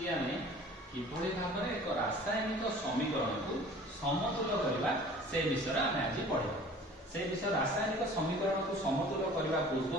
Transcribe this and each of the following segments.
कि आमे किभଳି भाବରେ एक रासायनिक समीकरण को समतुल करबा से विषय आमे आज पढिबा। से विषय रासायनिक समीकरण को समतुल करबा पूर्व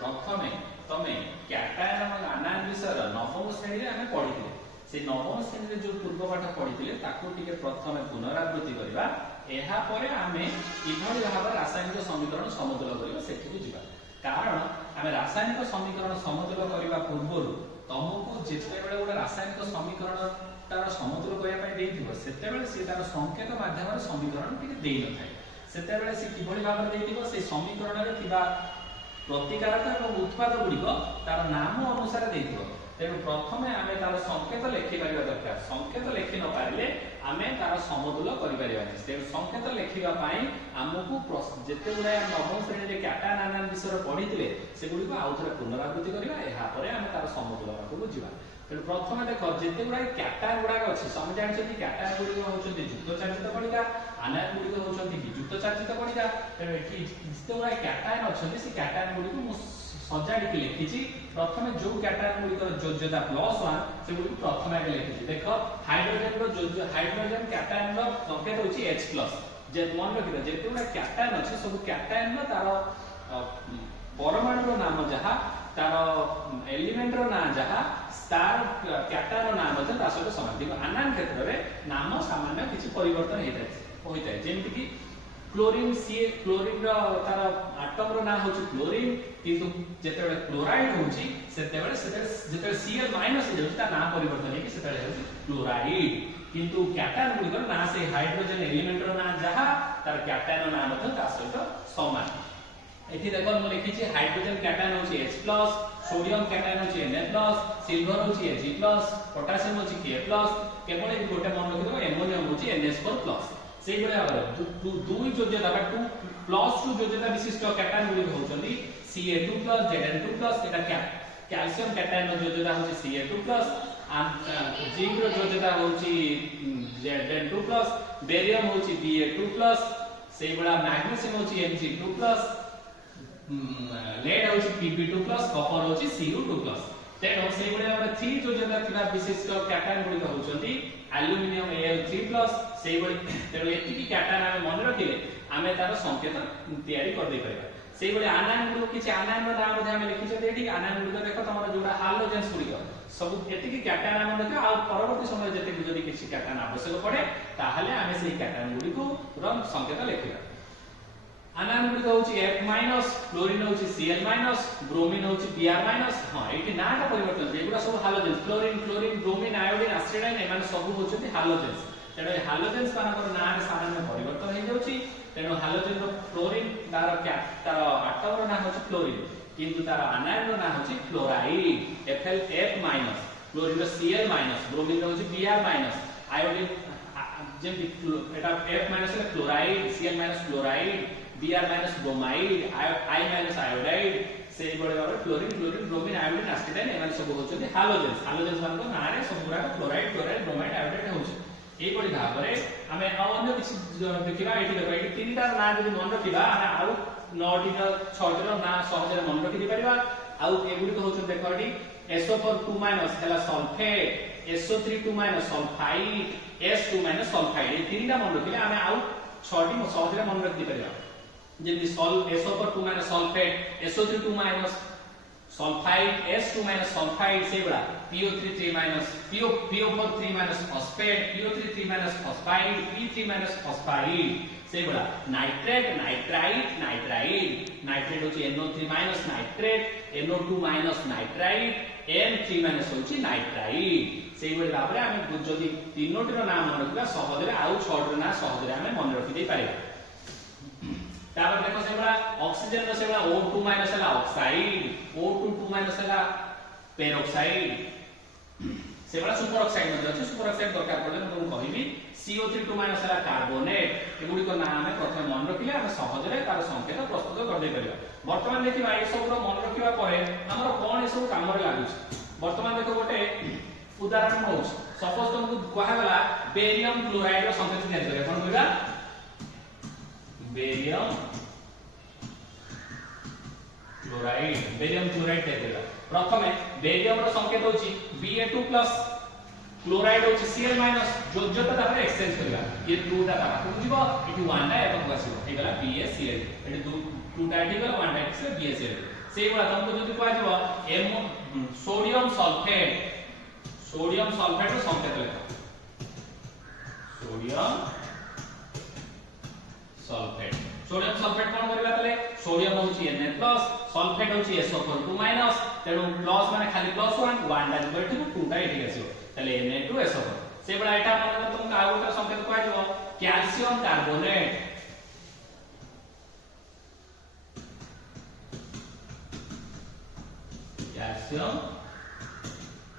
प्रथमे तमे कैटायन और आनायन विषय नवम श्रेणी रे आमे पढिथिले। से नवम श्रेणी रे जो पूर्व पाठ पढिथिले ताको टिके प्रथमे पुनरावृत्ति करबा। एहा परे आमे किभଳି भाବରେ रासायनिक समीकरण समतुल करबा सेठी जिबा। कारण आमे रासायनिक समीकरण समतुल करबा पूर्व तुमको जिते बेले गोटे रासायनिक समीकरण तार समतुल करबा पय देइथिबो सेते बेले से तार संकेत माध्यम रे समीकरण टिके देइ न थाए। सेते बेले से किभଳି भाବରେ देइथिबो से समीकरण रे थिबा प्रतिकारक एवं उत्पाद गुडी को तार नाम अनुसार देइथिबो। तेणु प्रथमे आमे तार संकेत लिखि परिबा दरकार। संकेत लिखि न पारिले आमे तार समतुल करि परिबानी। तेणु संकेत लिखिबा पई हमकु जेते गुडा नवम श्रेणी रे कैटायन आनायन विषय पढिथिले से गुडी को आउथरे पुनरावृत्ति करिबा। एहा परे आमे तार समतुल पाखु जिबा। तेणु प्रथमे देखो जेते गुडा कैटायन गुडा अछि सम जानि कैटायन गुडी होउछन्ति युक्त चार्जित कणिका, आनायन गुडी होउछन्ति युक्त चार्जित कणिका। तेणु एठी जेते गुडा कैटायन अछन्ति से कैटायन गुडी को सजाड़ी के लिखिछि। प्रथमे जो कैटायन गुडी को योज्यता +1 से गुडी प्रथमे के लिखिछि। देखो हाइड्रोजन रो हाइड्रोजन कैटायन रो संकेत होछि H+ जे मन रखिबा जेते गुडा कैटायन अछि सब कैटायन रो तार परमाणु रो नाम जहा तार एलिमेंट रो नाम जहा स्टार कैटायन रो नाम अछि ता सहित समान। देखो आनायन क्षेत्र रे नाम सामान्य किछि परिवर्तन होइताय जेमति कि क्लोरीन सी क्लोरीन रो तार एटम रो नाम होछि क्लोरीन किंतु जेते क्लोराइड होछि सेते जेते Cl- हो ता नाम परिवर्तन हे कि सेते होछि क्लोराइड। किंतु कैटायन गुडी को ना से हाइड्रोजन एलिमेंट रो नाम जहा तार कैटायन रो नाम अछि ता सहित समान। एठी देखो म लिखिछि हाइड्रोजन कैटायन होछि H+, सोडियम कैटायन होछि Na+, सिल्वर होछि Ag+, पोटेशियम होछि K+, केवल एक गोटे मन रखिदो एमोनियम होछि NH4+। सेही बले दुई योज्यता बा 2+2 योज्यता विशिष्ट कैटायन गुडी होउछन्ती Ca2+, Zn2+। एटा कैल्शियम कैटायन रो योज्यता होछि Ca2+, जिंक रो योज्यता होछि Zn2+, बेरियम होछि Ba2+, सेही बला मैग्नीशियम होछि Mg2+, लेड होछि Pb2+, कपर होछि Cu2+। तेनो सेही बले हमर 3 योज्यता थिबा विशिष्ट कैटायन गुडी होउछन्ती एल्युमिनियम Al3+। सेही बले तेनो एतिकी कैटायन आमे मन रखिले आमे तार संकेत तयारी कर दे परबा। सेही बले आनायन गुडी किछि आनायन रो नाम मध्ये आमे लिखिछे एठी आनायन गुडी देखो तमरा जोडा हालोजेन्स गुडी सब एतिकी कैटायन आमे देखो आ परवर्ती समय जते जदि किछि कैटायन आवश्यक पड़े ताहले आमे सेही कैटायन गुडी को रन संकेत लिखिबा। आनायन गुडी होछि F-, क्लोरीन होछि Cl-, ब्रोमीन होछि Br-। हां एठी नाटा परिवर्तन एगुडा सब हालोजेन्स क्लोरीन ब्रोमीन आयोडीन एसिडाइन एमान सब होछथि हालोजेन्स। तेणु हालोजेन्स मानकर ना रे सामान्य परिवर्तन हे जाउछि। तेणु हालोजेन रो क्लोरीन तार एटम रो नाम होछि क्लोरीन किंतु तार आनायन रो नाम होछि क्लोराइड F-, क्लोरीन रो Cl-, ब्रोमीन रो होछि Br-, आयोडीन जेमि एटा F- ले chloride, Cl- chloride, Br- bromide, I- iodide. सेही बळे बारे क्लोरीन ब्रोमीन आयोडीन एसिडाइन एमान सब होछथि हालोजेन्स। हालोजेन्स मानकर ना रे सब गुडा क्लोराइड ब्रोमाइड आयोडाइड होछि। एई बड़ी भाबरे हमें अन्य किछि देखिबा एठी देखो एठी तीनटा ना जदि मन रखिबा हमें आउ 9टी 6टी ना सहजरे मन रखि दि परिबा। आउ एगुडी को होछ देखो एठी SO4 हला sulphate, SO3 sulphide, S2 sulphide. ए तीनटा मन रखिले हमें आउ 6टी सहजरे मन रखि दि परिबा। Zeme SO4 sulphate, SO3 sulphide, S2 sulphide से बड़ा PO4 phosphate, PO3 phosphide, P3 phosphide से बड़ा नाइट्रेट नाइट्रेट होची NO3 nitrate, NO2 nitrite, N3 होची नाइट्राइट। सेही बळे भाबरे हम जदि तीनोटी रो नाम मन रखिबा सहजरे आउ 6टी रो नाम सहजरे हम मन रखि दे पारिबा। तापर देखो से बड़ा ऑक्सीजन रो से बड़ा O2 हला ऑक्साइड, O2 हला पेरोक्साइड। से बड़ा सुपर ऑक्साइड मध्ये अछि। सुपर ऑक्साइड दरकार पड़ले म तुम कहिबी CO3 हला कार्बोनेट। एगुडी को नाम हम प्रथम मन रखिले हम सहजरे तार संकेत प्रस्तुत कर दे परिबा। वर्तमान देखिबा ए सब रो मन रखिबा परे हमर कोन ए सब काम रे लागुछ। वर्तमान देखो गोटे उदाहरण होउछ। सपोज तुमको कहा गला बेरियम क्लोराइड रो संकेत तयार करे कोन कहिबा बेरियम क्लोराइड तयार करा। प्रथमे बेरियम रो संकेत होची Ba2+, क्लोराइड होची Cl माइनस जोजता तापर एक्सचेंज करबा ये 2 टा तापर बुझिबो एठी 1 टा एतक आसीबो हे गला BaCl एठी 2 टा एठी गला 1 टा एक्स BaCl सेई वाला तुमको जदी कहै जबो M सोडियम सल्फेट रो संकेत लेखो सोडियम सल्फेट कोन करबा तले सोडियम होची Na+ सल्फेट होची SO4 तेणु प्लस माने खाली +1 टा जब एठी 2 टा एठी आसीबो तले Na2SO4 से बडा एटा मन तुम का गोटा संकेत कहै जबो कैल्शियम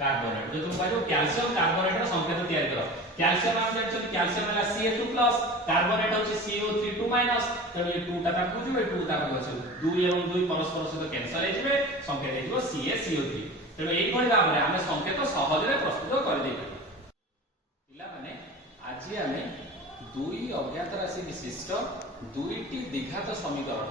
कार्बोनेट जो तुम कहै कैल्शियम कार्बोनेट रो संकेत तैयार करो कैल्शियम हम जानछो कैल्शियम वाला Ca2+ कार्बोनेट होची CO3 तेणु ये 2 टा ताकू जो 2 टा ताकू আছে 2 এবং 2 परस्पर सहित कैंसिल হৈ जिवे संकेत হৈ जिवो CaCO3 तेणु एई भली भाबरे हम संकेत सहजरे प्रस्तुत कर देइ पिला माने आज आमे दुई अज्ञात राशि विशिष्ट दुईटी द्विघात समीकरण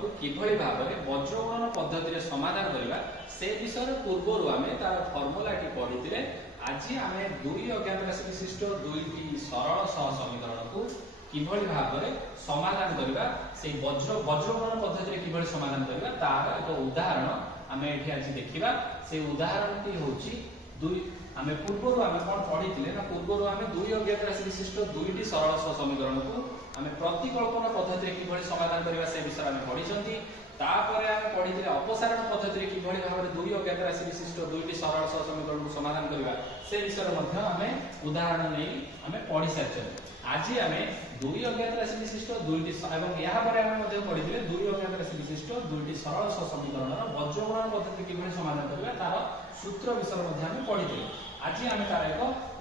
को किभली भाबरे वज्रगणन पद्धति रे समाधान करिबा से विषय पूर्वरु आमे तार फार्मूलाटी पढिथिले आज आमे दुई अज्ञात राशि विशिष्ट दुईटी सरल सह समीकरण को किभली भाबरे समाधान करिबा से वज्रगणन पद्धति रे किभली समाधान करिबा तार एक उदाहरण आमे एठी आज देखिबा से उदाहरणटी होची दुई आमे पूर्वरु आमे कोन पढिथिले ना पूर्वरु आमे दुई अज्ञात राशि विशिष्ट दुईटी सरल सह समीकरण को आमे प्रतिकल्पन पद्धति रे किभली समाधान करिबा से विषय आमे पढिचंती तापरे आमे पढिथिले अपसारण पद्धति रे किभली भाबरे दुई अज्ञात राशि विशिष्ट दुईटी सरल सह समीकरण को समाधान करिबा से विषय मध्ये आमे उदाहरण नै आमे पढि सारछन आज आमे दुई अज्ञात राशि विशिष्ट दुईटी एवं या परे आमे मध्ये पढिथिले दुई अज्ञात राशि विशिष्ट दुईटी सरल सह समीकरणर वज्रगणन पद्धति किभली समाधान करिबा तार सूत्र विषय मध्ये आमे पढिथिले आज आमे तार एक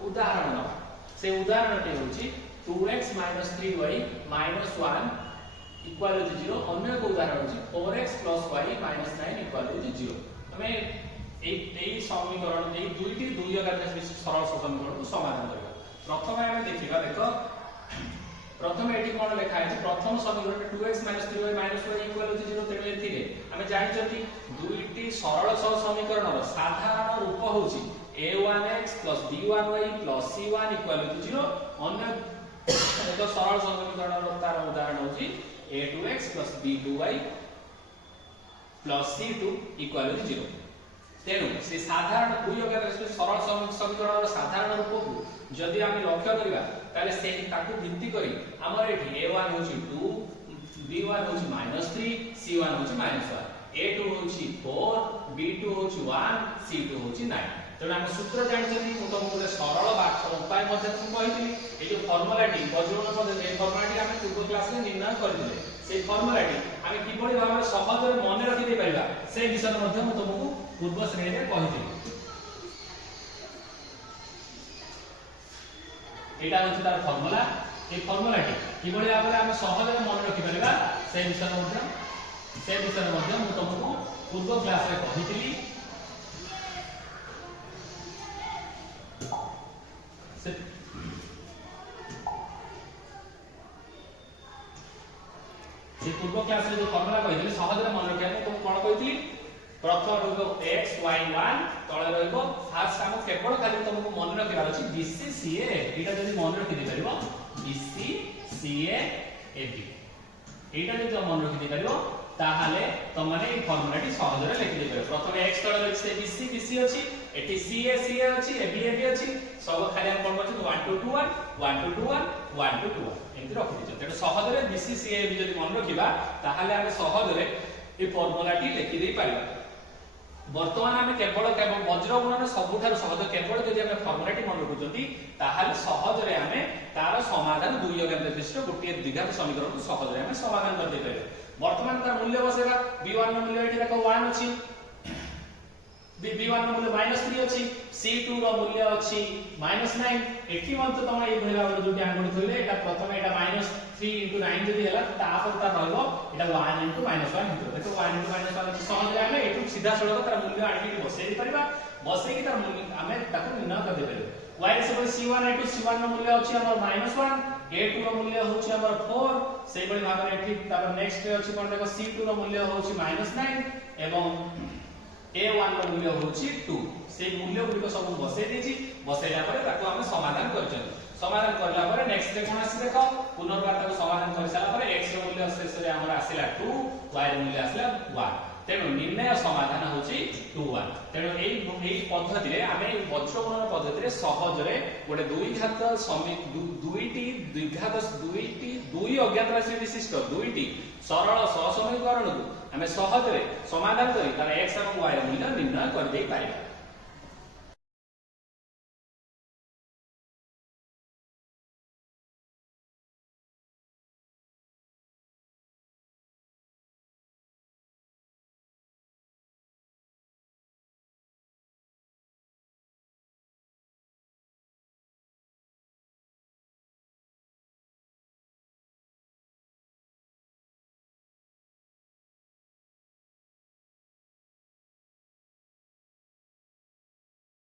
उदाहरण से उदाहरणटी होची 2x 3y 1 इक्वल टू 0 अन्य एक उदाहरण होची 4x y 9 इक्वल टू 0 हमें एई समीकरण एई दुईटी दुई अज्ञात राशि सरल समीकरण को समाधान करबा प्रथम हम देखिबा देखो प्रथम एटी कोन लिखा है प्रथम समीकरण 2x 3y 1 इक्वल टू 0 तेणु एथिरे हम जानि जति दुईटी सरल सह समीकरण रो साधारण रूप होची a1x b1y c1 equal to 0 अन्य एक सरल समीकरण रो तार उदाहरण होची a2x b2y c2 equal to 0 तेणु से साधारण दुई अज्ञात राशि सरल समीकरण रो साधारण रूप को जदि हम लक्ष्य करिबा ताले से ताकू भित्ति करी हमर एठी a1 होची 2 b1 होची -3 c1 होची -1 a2 होची 4 b2 होची 1 c2 होची 9 तेणु हम सूत्र जानिछथि मु तुमको गोटे सरल उपाय मध्ये तुम कहिथिली ए जो फार्मूलाटी वज्रगणन पद्धति ए फार्मूलाटी हम पूर्व क्लास में निर्णय करथिले से फार्मूलाटी हम किभली भाबरे सहज रे मन रखि दे परिबा से विषय मध्ये मु तुमको पूर्व श्रेणी रे कहिथिली एटा होछि तार फार्मूला ए फार्मूलाटी किभली भाबरे हम सहज रे मन रखि परिबा से विषय मध्ये मु तुमको पूर्व क्लास रे कहिथिली से पूर्व क्लास रे जो फार्मूला कहिथिले सहज रे मन रखिया तुम कोन कहिथिली प्रथम रहइबो x y1 तळे रहइबो फास्ट हम केवल खाली तुमको मन रखिबार अछि BCCA एटा जदी मन रखि दे परिबो BCCA AB एटा जदी मन रखि दे परिबो ताहाले तमने ई फार्मूलाटी सहज रे लिखि दे परिबो प्रथम x तळे रहइ से BC अछि एटी CA अछि AB अछि सब खाली हम कोन करछु 1 to 2 1 1 to 2 1 1 to 2 एंति रखि दिछो तेटा सहज रे BCCA भी जदी मन रखिबा ताहाले हम सहज रे ई फार्मूलाटी लिखि दे पारिबा वर्तमान हम केवल वज्रगणन सबुठार सहज केवल जदि हम फार्मूलाटी मन रखुचंती ताहाले सहज रे हम तार समाधान दुई अज्ञात विशिष्ट गोटे द्विघात समीकरण को सहज रे हम समाधान कर दे पारिबा वर्तमान तार मूल्य बसेगा b1 रो मूल्य एठी देखो 1 अछि b1 रो मूल्य -3 अछि c2 रो मूल्य अछि -9 एठी मन तो तमा ए भलिया बड जोटी आंगुल थइले एटा प्रथम एटा -3 * 9 जदि हला तापर ता रहलो एटा 1 * -1 हितो देखो 1 * -1 सहज रे हम एटु सीधा सळक तार मूल्य आडी बसेइ परिबा बसेइ तार मूल्य हमें ताकू निर्णय कर दे परिबा y से c1 * c1 रो मूल्य अछि हमर -1 a2 रो मूल्य होछि हमर 4 सेइ बळी भाबरे एठी तापर नेक्स्ट अछि कोन देखो c2 रो मूल्य होछि -9 एवं a1 ର ମୂଲ୍ୟ ହେଉଛି 2 ସେ ମୂଲ୍ୟ ଗୁଡ଼ିକ ସବୁ ବସେଇ ଦେଇଛି ବସେଇଲା ପରେ ତାକୁ ଆମେ ସମାଧାନ କରିଛନ୍ତି ସମାଧାନ କରିଲା ପରେ ନେକ୍ସଟ ରେ କଣ ଆସିବ ଦେଖ ପୁନର୍ବାର ତାକୁ ସମାଧାନ କରି ସାରିଲା ପରେ x ର ମୂଲ୍ୟ ଶେଷରେ ଆମର ଆସିଲା 2 y ର ମୂଲ୍ୟ ଆସିଲା 1 ତେଣୁ ନିର୍ଣ୍ଣୟ ସମାଧାନ ହେଉଛି 2 1 ତେଣୁ এই ପଦ୍ଧତିରେ ଆମେ ବଜ୍ରଗୁଣନ ପଦ୍ଧତିରେ ସହଜରେ ଗୋଟେ ଦୁଇଘାତ ଦୁଇ ଅଜ୍ଞାତ ରାଶି ବିଶିଷ୍ଟ ଦୁଇଟି ସରଳ ସହସମୀକରଣକୁ ଆମେ ସହଜରେ ସମାଧାନ କରି ତାର x ଏବଂ y ର ମୂଲ୍ୟ ନିର୍ଣ୍ଣୟ କରିଦେଇ ପାରିବା।